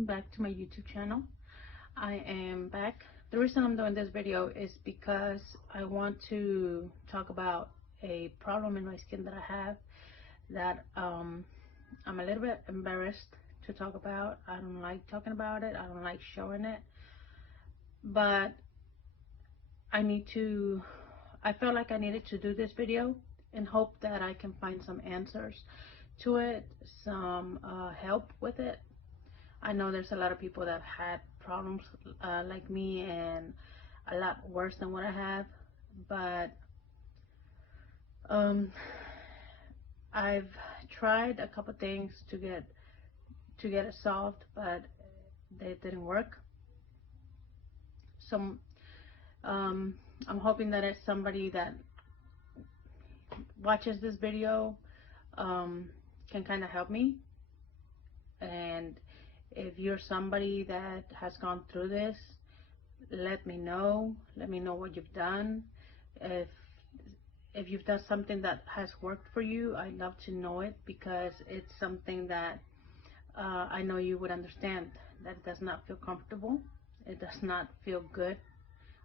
welcome back to my YouTube channel. I am back. The reason I'm doing this video is because I want to talk about a problem in my skin that I have that I'm a little bit embarrassed to talk about. I don't like talking about it. I don't like showing it, but I felt like I needed to do this video in hope that I can find some answers to it, some help with it. I know there's a lot of people that had problems like me and a lot worse than what I have, but I've tried a couple things to get it solved, but they didn't work. So I'm hoping that it's somebody that watches this video can kind of help me. And if you're somebody that has gone through this, let me know what you've done. If you've done something that has worked for you, I'd love to know it, because it's something that I know you would understand that it does not feel comfortable. It does not feel good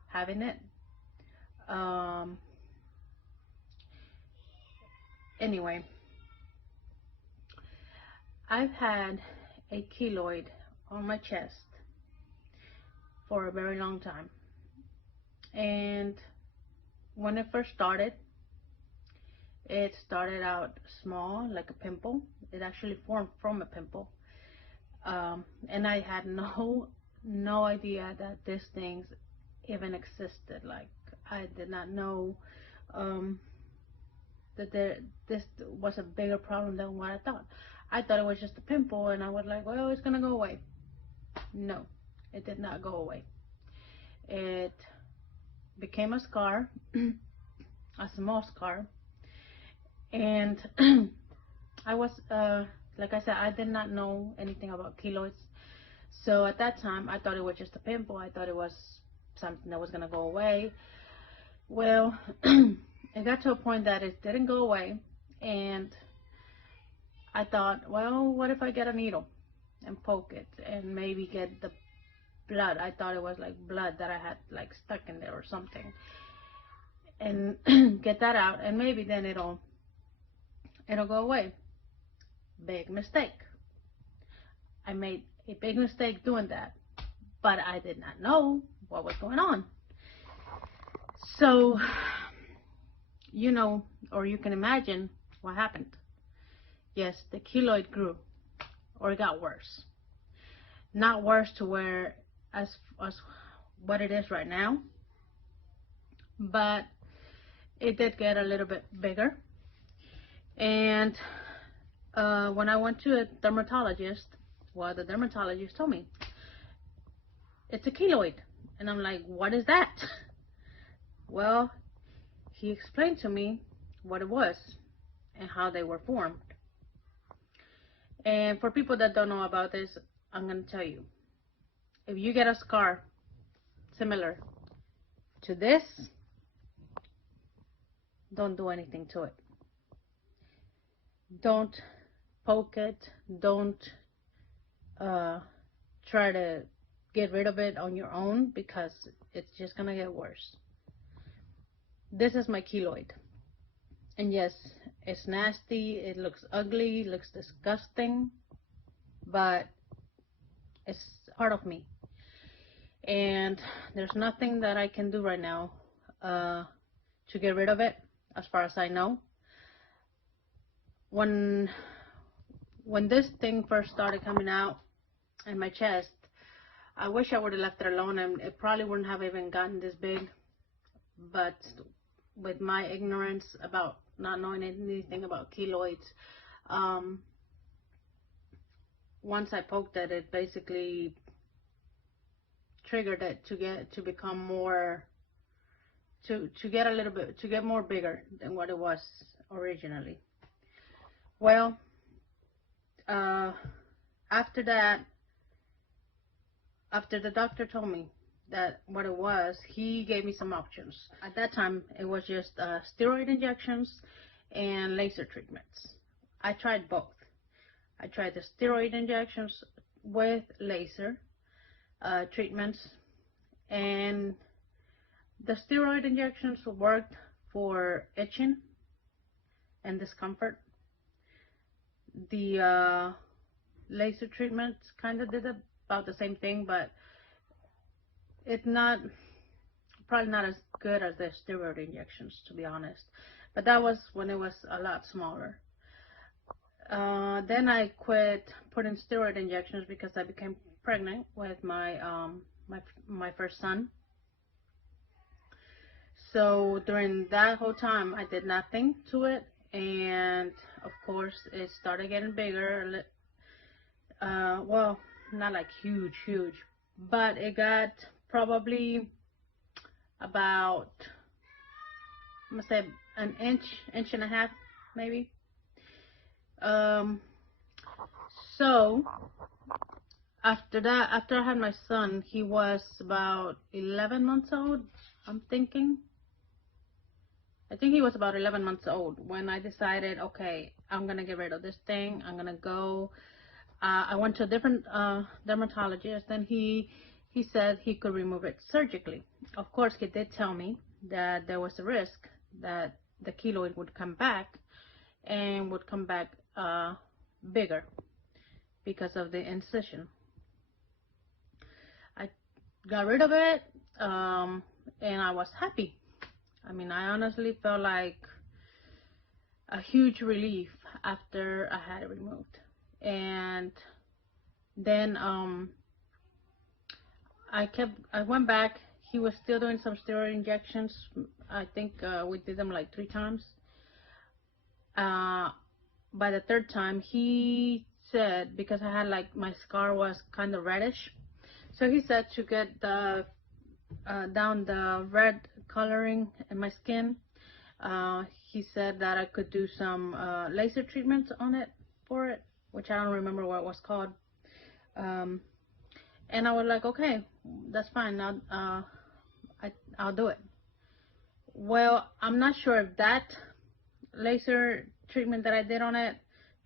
having it. Anyway, I've had a keloid on my chest for a very long time, and when it first started, it started out small, like a pimple. It actually formed from a pimple, and I had no idea that these things even existed. Like, I did not know that this was a bigger problem than what I thought. I thought it was just a pimple, and I was like, well, it's gonna go away. No, it did not go away. It became a scar, a small scar, and I was, like I said, I did not know anything about keloids. So at that time, I thought it was just a pimple. I thought it was something that was gonna go away. Well, it got to a point that it didn't go away, and I thought, well, what if I get a needle and poke it and maybe get the blood? I thought it was like blood that I had like stuck in there or something, and get that out, and maybe then it'll go away. Big mistake. I made a big mistake doing that, but I did not know what was going on. So, you know, or you can imagine what happened. Yes, the keloid grew, or it got worse. Not worse to where as what it is right now, but it did get a little bit bigger. And when I went to a dermatologist, well, the dermatologist told me it's a keloid, and I'm like, what is that? Well, he explained to me what it was and how they were formed. And for people that don't know about this, I'm going to tell you. If you get a scar similar to this, don't do anything to it. Don't poke it. Don't try to get rid of it on your own, because it's just going to get worse. This is my keloid. And yes, it's nasty, it looks ugly, it looks disgusting, but it's part of me. And there's nothing that I can do right now to get rid of it, as far as I know. When this thing first started coming out in my chest, I wish I would have left it alone, and it probably wouldn't have even gotten this big. But with my ignorance about not knowing anything about keloids, once I poked at it, basically triggered it to become more, to get more bigger than what it was originally. Well, after that, after the doctor told me that what it was, he gave me some options. At that time, it was just steroid injections and laser treatments. I tried both. I tried the steroid injections with laser treatments, and the steroid injections worked for itching and discomfort. The laser treatments kind of did about the same thing, but it's not probably not as good as the steroid injections, to be honest. But that was when it was a lot smaller. Then I quit putting steroid injections because I became pregnant with my first son. So during that whole time, I did nothing to it, and of course, it started getting bigger. Well, not like huge, but it got probably about, I'm gonna say, an inch and a half, maybe. So after that, after I had my son, he was about 11 months old, I'm thinking. I think he was about 11 months old when I decided, okay, I'm gonna get rid of this thing. I'm gonna go. I went to a different dermatologist, and he said he could remove it surgically. Of course, he did tell me that there was a risk that the keloid would come back, and would come back bigger because of the incision. I got rid of it, and I was happy. I mean, I honestly felt like a huge relief after I had it removed. And then I went back. He was still doing some steroid injections. I think we did them like 3 times. By the 3rd time, he said, because I had like, my scar was kind of reddish, so he said to get the down the red coloring in my skin. He said that I could do some laser treatments on it for it, which I don't remember what it was called. And I was like, okay, that's fine. I'll do it. Well, I'm not sure if that laser treatment that I did on it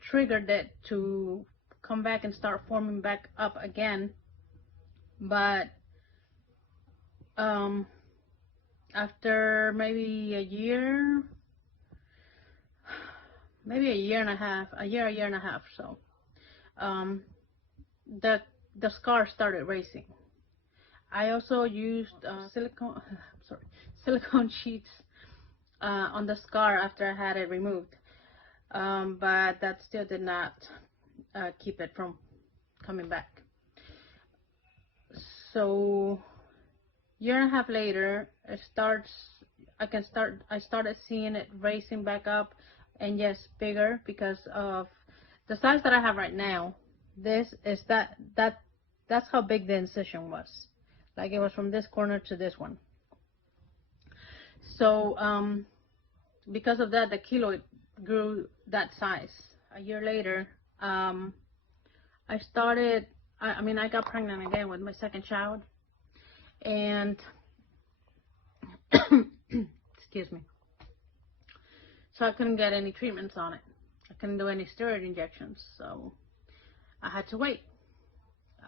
triggered it to come back and start forming back up again, but after maybe a year and a half, a year and a half, so the scar started racing. I also used silicone sheets on the scar after I had it removed, but that still did not keep it from coming back. So year and a half later, I started seeing it racing back up, and yes, bigger, because of the size that I have right now. That's how big the incision was. Like, it was from this corner to this one. So because of that, the keloid grew that size. A year later, I got pregnant again with my 2nd child, and excuse me. So I couldn't get any treatments on it. I couldn't do any steroid injections, so I had to wait.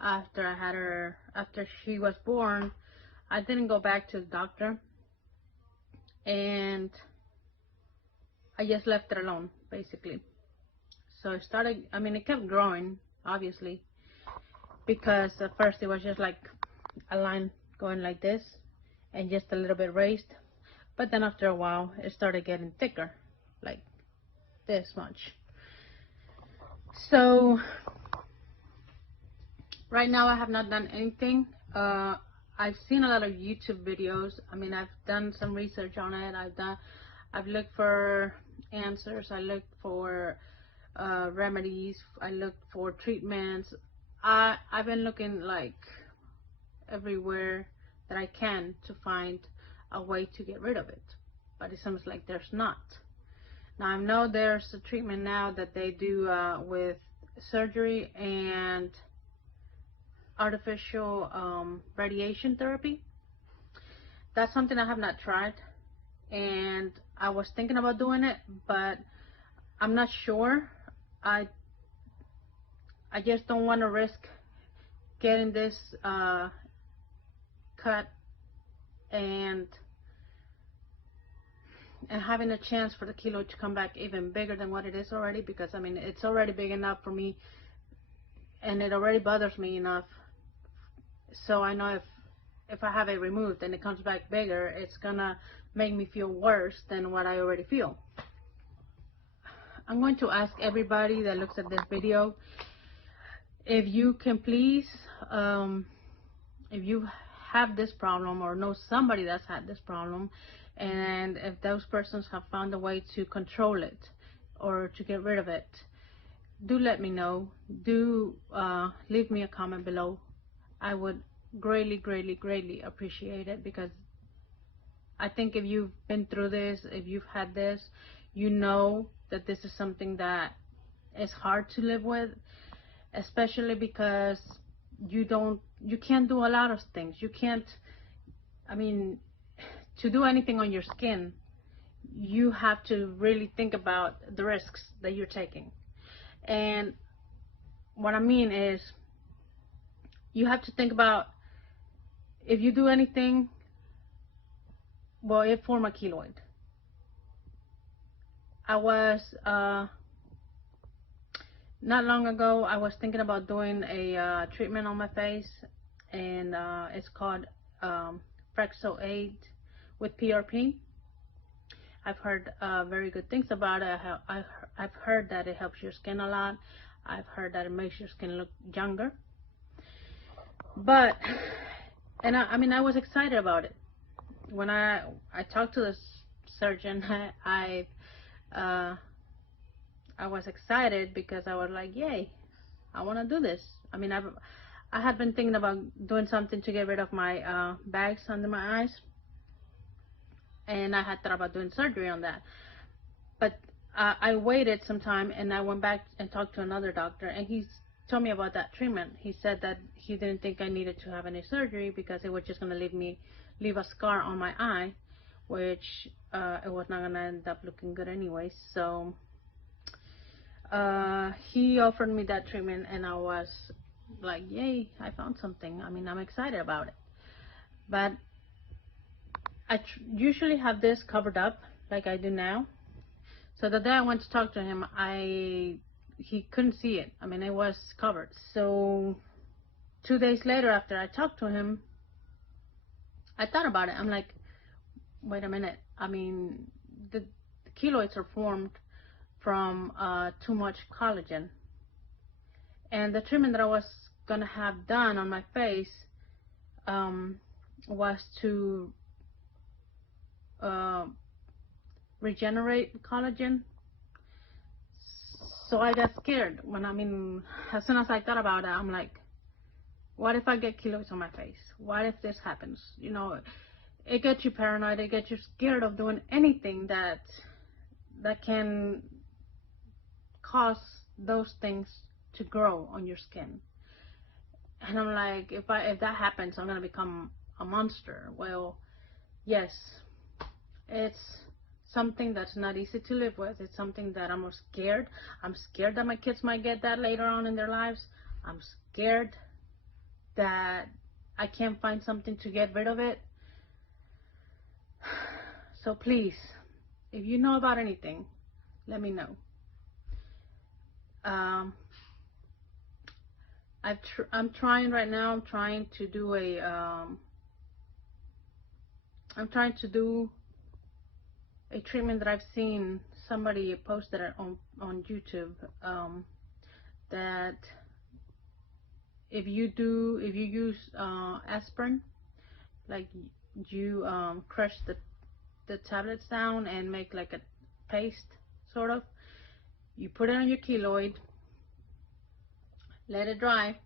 After she was born, I didn't go back to the doctor, and I just left it alone, basically. So it kept growing, obviously, because at first it was just like a line going like this and just a little bit raised, but then after a while it started getting thicker, like this much. So right now I have not done anything. I've seen a lot of YouTube videos. I've done some research on it. I've looked for answers. I looked for remedies. I looked for treatments. I've been looking like everywhere that I can to find a way to get rid of it, but it seems like there's not. Now, I know there's a treatment now that they do with surgery and artificial radiation therapy. That's something I have not tried, and I was thinking about doing it, but I'm not sure. I just don't want to risk getting this cut and having a chance for the keloid to come back even bigger than what it is already, because I mean it's already big enough for me and it already bothers me enough. So I know if I have it removed and it comes back bigger, it's gonna make me feel worse than what I already feel. I'm going to ask everybody that looks at this video, if you can please, if you have this problem or know somebody that's had this problem, and if those persons have found a way to control it or to get rid of it, do let me know. Do leave me a comment below. I would greatly appreciate it, because I think if you've been through this, if you've had this, you know that this is something that is hard to live with, especially because you can't do a lot of things. You can't, I mean, to do anything on your skin, you have to really think about the risks that you're taking. And what I mean is, you have to think about, if you do anything, well, it form a keloid. I was not long ago, I was thinking about doing a treatment on my face, and it's called Keloid with PRP. I've heard very good things about it. I've heard that it helps your skin a lot. I've heard that it makes your skin look younger. But, and I mean, I was excited about it. When I talked to the surgeon, I was excited, because I was like, yay, I want to do this. I mean, I had been thinking about doing something to get rid of my bags under my eyes, and I had thought about doing surgery on that. But I waited some time, and I went back and talked to another doctor, and he told me about that treatment. He said that he didn't think I needed to have any surgery, because it was just going to leave a scar on my eye, which it was not going to end up looking good anyway. So he offered me that treatment, and I was like, yay, I found something. I mean, I'm excited about it. But I usually have this covered up like I do now. So the day I went to talk to him, he couldn't see it. I mean, it was covered. So 2 days later, after I talked to him, I thought about it. I'm like, wait a minute. I mean, the keloids are formed from too much collagen. And the treatment that I was gonna have done on my face was to regenerate collagen. So I got scared as soon as I thought about it. I'm like, what if I get keloids on my face? What if this happens? You know, it gets you paranoid. It gets you scared of doing anything that can cause those things to grow on your skin. And I'm like, if that happens, I'm gonna become a monster. Well, yes, it's something that's not easy to live with. It's something that I'm scared. I'm scared that my kids might get that later on in their lives. I'm scared that I can't find something to get rid of it. So please, if you know about anything, let me know. I'm trying right now. I'm trying to do a treatment that I've seen somebody posted it on YouTube. That if you use aspirin, like you crush the tablets down and make like a paste, sort of. You put it on your keloid, let it dry,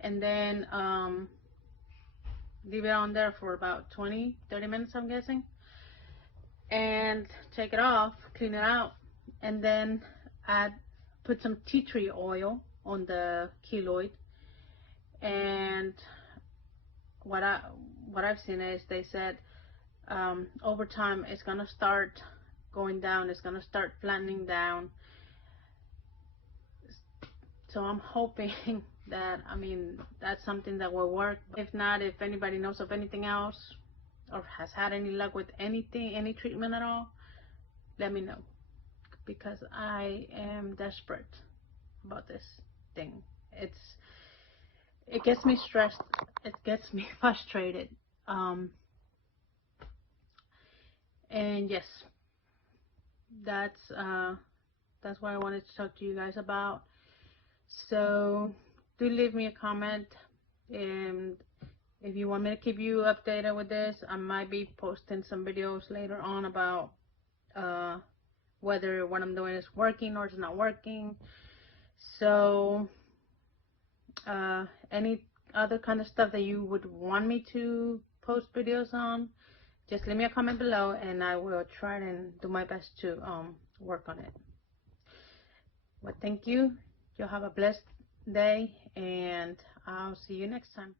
and then leave it on there for about 20-30 minutes, I'm guessing, and take it off, clean it out, and then put some tea tree oil on the keloid. And what I've seen is, they said over time it's gonna start going down, it's gonna start flattening down. So I'm hoping that, I mean, that's something that will work. If not, if anybody knows of anything else or has had any luck with anything, any treatment at all, let me know, because I am desperate about this thing. It gets me stressed, it gets me frustrated, and yes, that's what I wanted to talk to you guys about. So do leave me a comment, and if you want me to keep you updated with this, I might be posting some videos later on about whether what I'm doing is working or it's not working. So any other kind of stuff that you would want me to post videos on, just leave me a comment below and I will try and do my best to work on it. Well, thank you. You'll have a blessed day, and I'll see you next time.